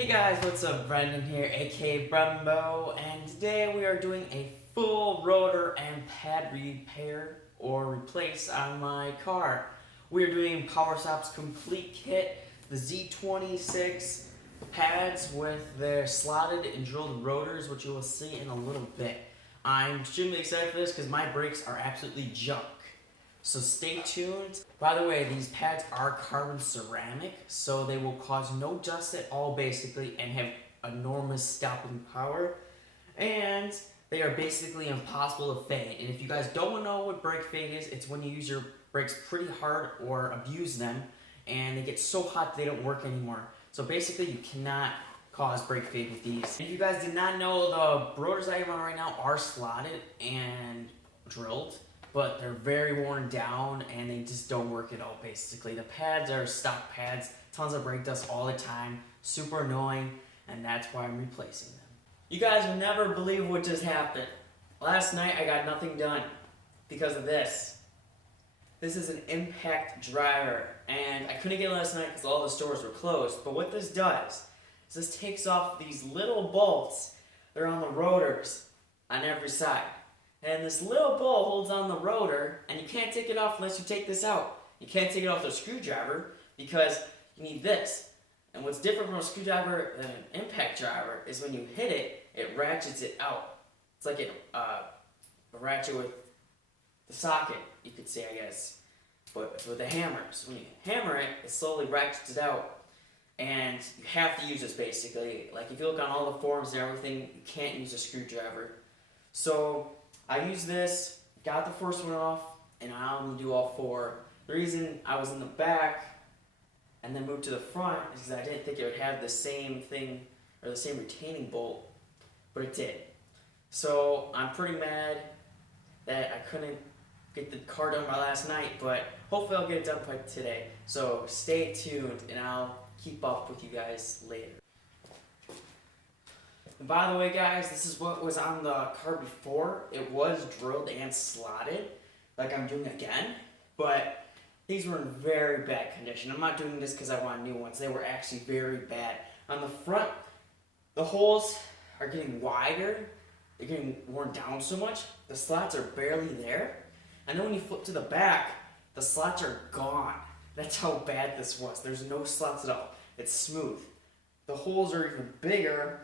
Hey guys, what's up? Brendan here, aka Brenbo, and today we are doing a full rotor and pad repair or replace on my car. We are doing PowerStop's complete kit, the Z26 pads with their slotted and drilled rotors, which you will see in a little bit. I'm extremely excited for this because my brakes are absolutely junk. So stay tuned. By the way, these pads are carbon ceramic, so they will cause no dust at all basically and have enormous stopping power. And they are basically impossible to fade. And if you guys don't know what brake fade is, it's when you use your brakes pretty hard or abuse them and they get so hot they don't work anymore. So basically you cannot cause brake fade with these. If you guys did not know, the rotors I have on right now are slotted and drilled, but they're very worn down and they just don't work at all basically. The pads are stock pads, tons of brake dust all the time, super annoying, and that's why I'm replacing them. You guys will never believe what just happened. Last night I got nothing done because of this. This is an impact driver, and I couldn't get it last night because all the stores were closed, but what this does is this takes off these little bolts. They're on the rotors on every side. And this little bolt holds on the rotor, and you can't take it off unless you take this out. You can't take it off with a screwdriver because you need this. And what's different from a screwdriver than an impact driver is when you hit it, it ratchets it out. It's like a ratchet with the socket, you could say, I guess. But with the hammers, when you hammer it, it slowly ratchets it out. And you have to use this basically. Like if you look on all the forums and everything, you can't use a screwdriver. So I used this, got the first one off, and now I'm going to do all four. The reason I was in the back and then moved to the front is because I didn't think it would have the same thing, or the same retaining bolt, but it did. So I'm pretty mad that I couldn't get the car done by last night, but hopefully I'll get it done by today. So stay tuned, and I'll keep up with you guys later. And by the way, guys, this is what was on the car before. It was drilled and slotted, like I'm doing again, but these were in very bad condition. I'm not doing this because I want new ones. They were actually very bad. On the front, the holes are getting wider. They're getting worn down so much. The slots are barely there. And then when you flip to the back, the slots are gone. That's how bad this was. There's no slots at all. It's smooth. The holes are even bigger.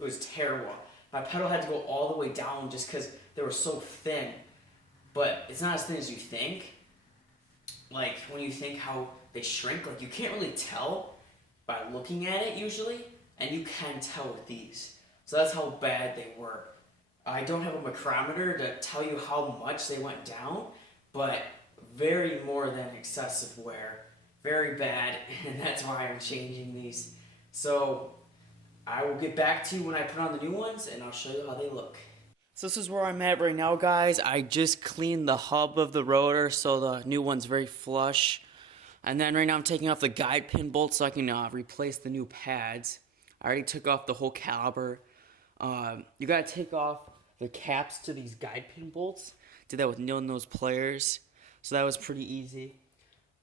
It was terrible. My pedal had to go all the way down just because they were so thin. But it's not as thin as you think. Like when you think how they shrink, like you can't really tell by looking at it usually, and you can tell with these. So that's how bad they were. I don't have a micrometer to tell you how much they went down, but very more than excessive wear. Very bad, and that's why I'm changing these. So I will get back to you when I put on the new ones, and I'll show you how they look. So this is where I'm at right now, guys. I just cleaned the hub of the rotor, so the new one's very flush. And then right now I'm taking off the guide pin bolts so I can replace the new pads. I already took off the whole caliper. You gotta take off the caps to these guide pin bolts. Did that with nail nose pliers, so that was pretty easy.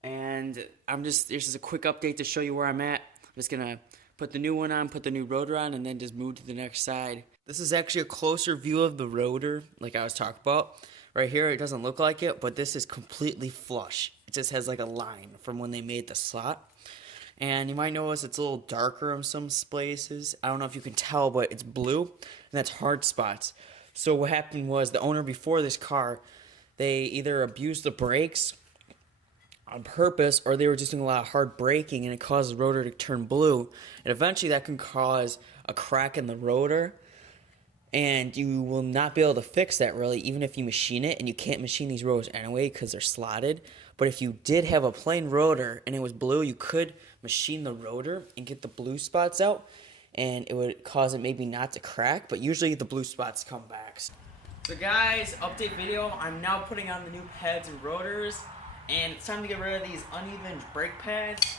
And there's just a quick update to show you where I'm at. I'm just gonna put the new one on, put the new rotor on, and then just move to the next side. This is actually a closer view of the rotor, like I was talking about. Right here, it doesn't look like it, but this is completely flush. It just has like a line from when they made the slot. And you might notice it's a little darker in some places. I don't know if you can tell, but it's blue, and that's hard spots. So what happened was the owner before this car, they either abused the brakes on purpose, or they were just doing a lot of hard braking, and it caused the rotor to turn blue. And eventually that can cause a crack in the rotor, and you will not be able to fix that really, even if you machine it. And you can't machine these rotors anyway because they're slotted. But if you did have a plain rotor and it was blue, you could machine the rotor and get the blue spots out, and it would cause it maybe not to crack, but usually the blue spots come back. So guys, update video. I'm now putting on the new pads and rotors, and it's time to get rid of these uneven brake pads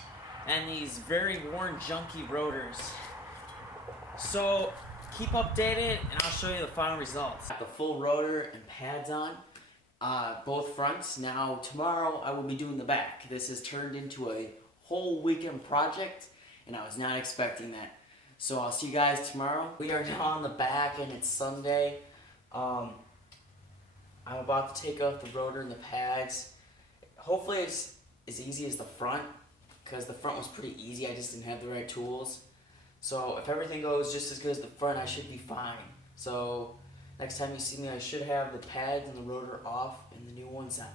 and these very worn, junky rotors. So keep updated, and I'll show you the final results. Got the full rotor and pads on, both fronts. Now tomorrow I will be doing the back. This has turned into a whole weekend project, and I was not expecting that. So I'll see you guys tomorrow. We are now on the back, and it's Sunday. I'm about to take off the rotor and the pads. Hopefully it's as easy as the front, because the front was pretty easy. I just didn't have the right tools. So if everything goes just as good as the front, I should be fine. So next time you see me, I should have the pads and the rotor off and the new ones on.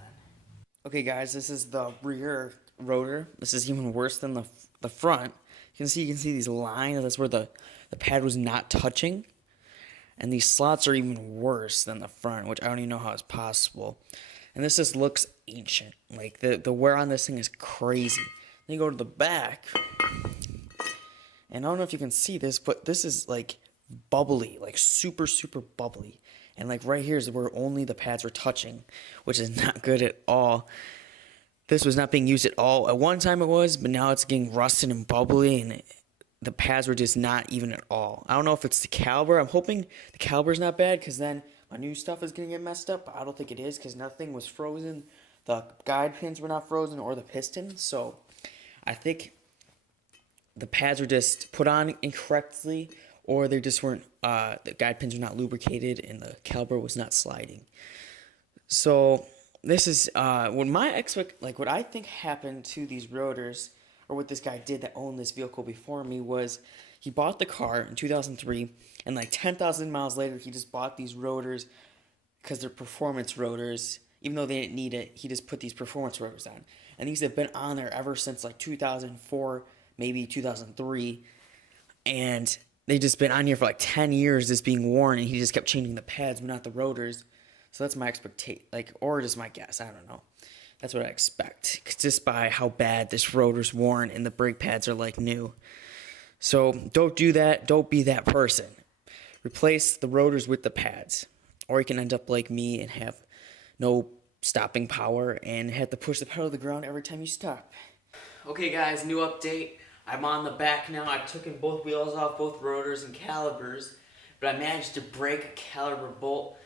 Okay guys, this is the rear rotor. This is even worse than the front. You can see these lines. That's where the pad was not touching. And these slots are even worse than the front, which I don't even know how it's possible. And this just looks ancient. Like the wear on this thing is crazy. Then you go to the back. And I don't know if you can see this, but this is like bubbly, like super, super bubbly. And like right here is where only the pads were touching, which is not good at all. This was not being used at all. At one time it was, but now it's getting rusted and bubbly, and the pads were just not even at all. I don't know if it's the caliper. I'm hoping the caliper's not bad, because then my new stuff is going to get messed up, but I don't think it is, because nothing was frozen. The guide pins were not frozen, or the piston. So I think the pads were just put on incorrectly, or they just weren't, the guide pins were not lubricated, and the caliper was not sliding. So this is what I think happened to these rotors, or what this guy did that owned this vehicle before me, was he bought the car in 2003, and like 10,000 miles later, he just bought these rotors because they're performance rotors. Even though they didn't need it, he just put these performance rotors on. And these have been on there ever since like 2004, maybe 2003. And they've just been on here for like 10 years, just being worn, and he just kept changing the pads, but not the rotors. So that's my expectation, or just my guess. I don't know. That's what I expect, just by how bad this rotor's worn and the brake pads are like new. So don't do that. Don't be that person. Replace the rotors with the pads, or you can end up like me and have no stopping power and have to push the pedal to the ground every time you stop. Okay guys, new update. I'm on the back now. I took in both wheels off, both rotors and calipers, but I managed to break a caliper bolt.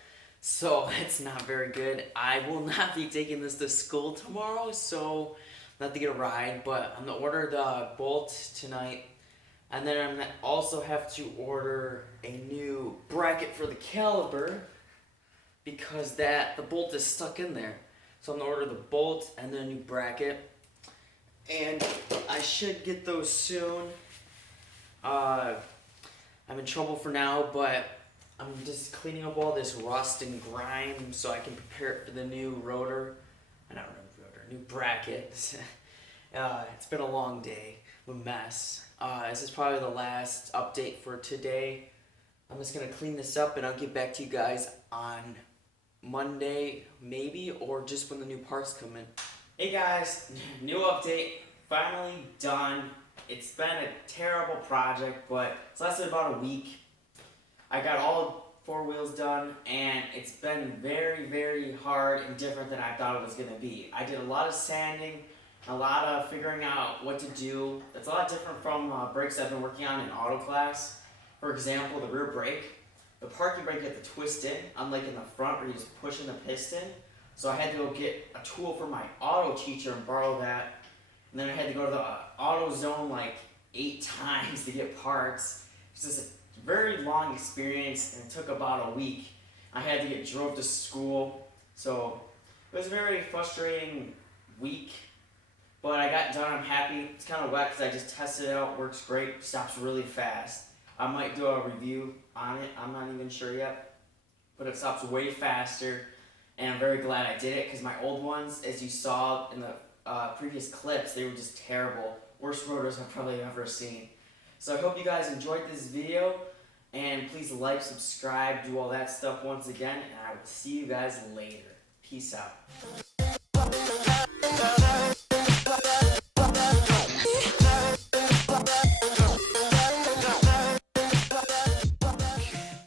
So it's not very good. I will not be taking this to school tomorrow, so not to get a ride, but I'm going to order the bolt tonight. And then I'm going to also have to order a new bracket for the caliper, because the bolt is stuck in there. So I'm going to order the bolt and then a new bracket. And I should get those soon. I'm in trouble for now, but I'm just cleaning up all this rust and grime so I can prepare it for the new rotor. New bracket. It's been a long day. I'm a mess. This is probably the last update for today. I'm just going to clean this up, and I'll get back to you guys on Monday, maybe, or just when the new parts come in. Hey guys, new update. Finally done. It's been a terrible project, but it's lasted about a week. I got all 4 wheels done, and it's been very, very hard and different than I thought it was going to be. I did a lot of sanding, a lot of figuring out what to do. It's a lot different from brakes I've been working on in auto class. For example, the rear brake. The parking brake had to twist in, unlike in the front where you just push in the piston. So I had to go get a tool from my auto teacher and borrow that. And then I had to go to the auto zone like 8 times to get parts. It's just a very long experience, and it took about a week. I had to get drove to school. So it was a very frustrating week. But I got done. I'm happy. It's kind of wet because I just tested it out. Works great. Stops really fast. I might do a review on it. I'm not even sure yet. But it stops way faster. And I'm very glad I did it, because my old ones, as you saw in the previous clips, they were just terrible. Worst rotors I've probably ever seen. So I hope you guys enjoyed this video. And please like, subscribe, do all that stuff once again. And I will see you guys later. Peace out.